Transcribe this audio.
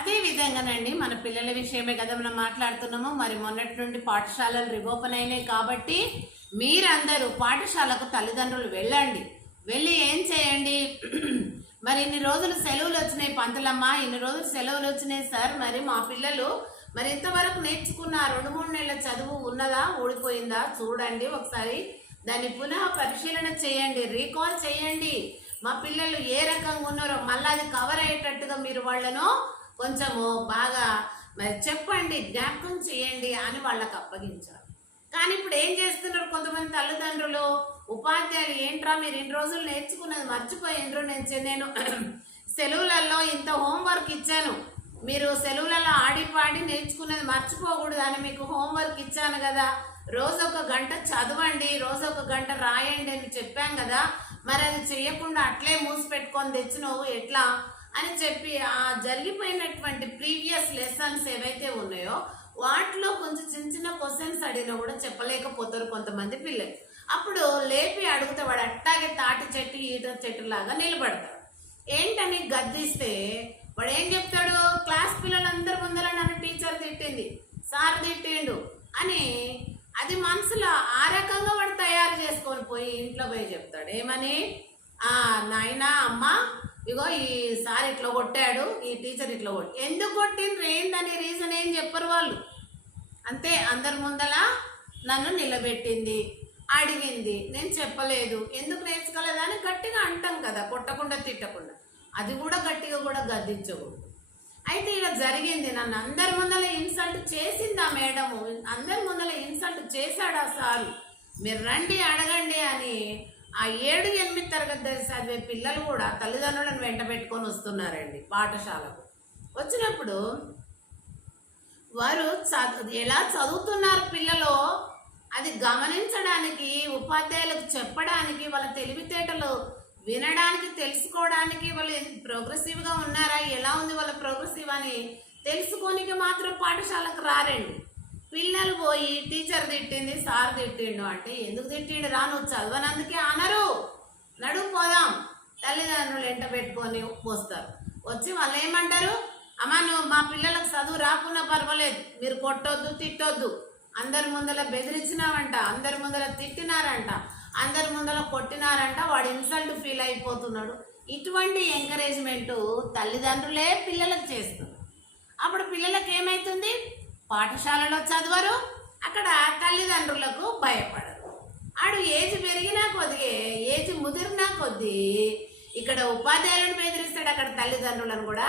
అదే విధంగానండి మన పిల్లల విషయమే కదా మనం మాట్లాడుతున్నాము. మరి మొన్నటి నుండి పాఠశాలలు రివోపెన్ అయినాయి కాబట్టి మీరందరూ పాఠశాలకు తల్లిదండ్రులు వెళ్ళండి. వెళ్ళి ఏం చేయండి, మరి ఇన్ని రోజులు సెలవులు వచ్చినాయి పంతులమ్మ, ఇన్ని రోజులు సెలవులు వచ్చినాయి సార్, మరి మా పిల్లలు మరి ఇంతవరకు నేర్చుకున్న 2-3 నెలల చదువు ఉన్నదా ఊడిపోయిందా చూడండి, ఒకసారి దాన్ని పునః పరిశీలన చేయండి, రీకాల్ చేయండి. మా పిల్లలు ఏ రకంగా ఉన్నారో మళ్ళీ అది కవర్ అయ్యేటట్టుగా మీరు వాళ్ళను కొంచెము బాగా మరి చెప్పండి, జ్ఞాపకం చేయండి అని వాళ్ళకి అప్పగించారు. కానీ ఇప్పుడు ఏం చేస్తున్నారు కొంతమంది తల్లిదండ్రులు, ఉపాధ్యాయులు, ఏంట్రా మీరు ఇన్ని రోజులు నేర్చుకున్నది మర్చిపోయిండ్రు, నేను సెలవులలో ఇంత హోంవర్క్ ఇచ్చాను, మీరు సెలవులలో ఆడిపాడి నేర్చుకున్నది మర్చిపోకూడదు అని మీకు హోంవర్క్ ఇచ్చాను కదా, రోజు 1 గంట చదవండి, రోజు 1 గంట రాయండి అని చెప్పాం కదా, మరి అది చెయ్యకుండా అట్లే మూసి పెట్టుకొని తెచ్చినావు ఎట్లా అని చెప్పి ఆ జరిగిపోయినటువంటి ప్రీవియస్ లెసన్స్ ఏవైతే ఉన్నాయో వాటిలో కొంచెం చిన్న క్వశ్చన్స్ అడిగినా కూడా చెప్పలేకపోతారు కొంతమంది పిల్లలు. అప్పుడు లేపి అడిగితే వాడు అట్టాగే తాటి చెట్టు ఈత చెట్టు లాగా నిలబడతాడు. ఏంటని గద్దిస్తే వాడు ఏం చెప్తాడు, క్లాస్ పిల్లలందరూ ముందర నన్ను టీచర్ తిట్టింది, సార్ తిట్టిండు అని అది మనసులో ఆ రకంగా వాడు తయారు చేసుకొని పోయి ఇంట్లో పోయి చెప్తాడు. ఏమని, నాయనా అమ్మ ఇగో ఈ సార్ ఇట్లా కొట్టాడు, ఈ టీచర్ ఇట్లా కొట్టి, ఎందుకు కొట్టిండ్రు ఏందని రీజన్ ఏం చెప్పరు వాళ్ళు. అంతే, అందరి ముందల నన్ను నిలబెట్టింది, అడిగింది, నేను చెప్పలేదు, ఎందుకు నేర్చుకోలేదని గట్టిగా అంటాం కదా, కొట్టకుండా తిట్టకుండా. అది కూడా గట్టిగా కూడా గద్దించకూడదు. అయితే ఇలా జరిగింది, నన్ను అందరి ముందల ఇన్సల్ట్ చేసింది ఆ మేడము, అందరి ముందల ఇన్సల్ట్ చేశాడు ఆ సారు, మీరు రండి అడగండి అని ఆ 7-8 తరగతి చదివే పిల్లలు కూడా తల్లిదండ్రులను వెంట పెట్టుకొని వస్తున్నారండి పాఠశాలకు. వచ్చినప్పుడు వారు ఎలా చదువుతున్నారు పిల్లలు అది గమనించడానికి, ఉపాధ్యాయులకు చెప్పడానికి, వాళ్ళ తెలివితేటలు వినడానికి, తెలుసుకోవడానికి, వాళ్ళు ప్రోగ్రెసివ్గా ఉన్నారా, ఎలా ఉంది వాళ్ళ ప్రోగ్రెసివ్ అని తెలుసుకోనికి మాత్రం పాఠశాలకు రారండి. పిల్లలు పోయి టీచర్ తిట్టింది, సార్ తిట్టిండు అంటే, ఎందుకు తిట్టిండు రా, నువ్వు చదవనందుకే అనరు, నడువు పోదాం, తల్లిదండ్రులు ఎంట పెట్టుకొని పోస్తారు. వచ్చి వాళ్ళు ఏమంటారు, అమ్మ నువ్వు మా పిల్లలకు చదువు రాకున్నా పర్వాలేదు, మీరు కొట్టొద్దు తిట్టొద్దు, అందరి ముందర బెదిరించినావంట, అందరి ముందర తిట్టినారంట, అందరి ముందర కొట్టినారంట, వాడు ఇన్సల్ట్ ఫీల్ అయిపోతున్నాడు. ఇటువంటి ఎంకరేజ్మెంటు తల్లిదండ్రులే పిల్లలకు చేస్తారు. అప్పుడు పిల్లలకు ఏమవుతుంది, పాఠశాలలో చదవరు, అక్కడ తల్లిదండ్రులకు భయపడరు. ఆడు ఏజ్ పెరిగినా కొద్ది, ఏజ్ ముదిరినా కొద్దీ ఇక్కడ ఉపాధ్యాయులను బెదిరిస్తాడు, అక్కడ తల్లిదండ్రులను కూడా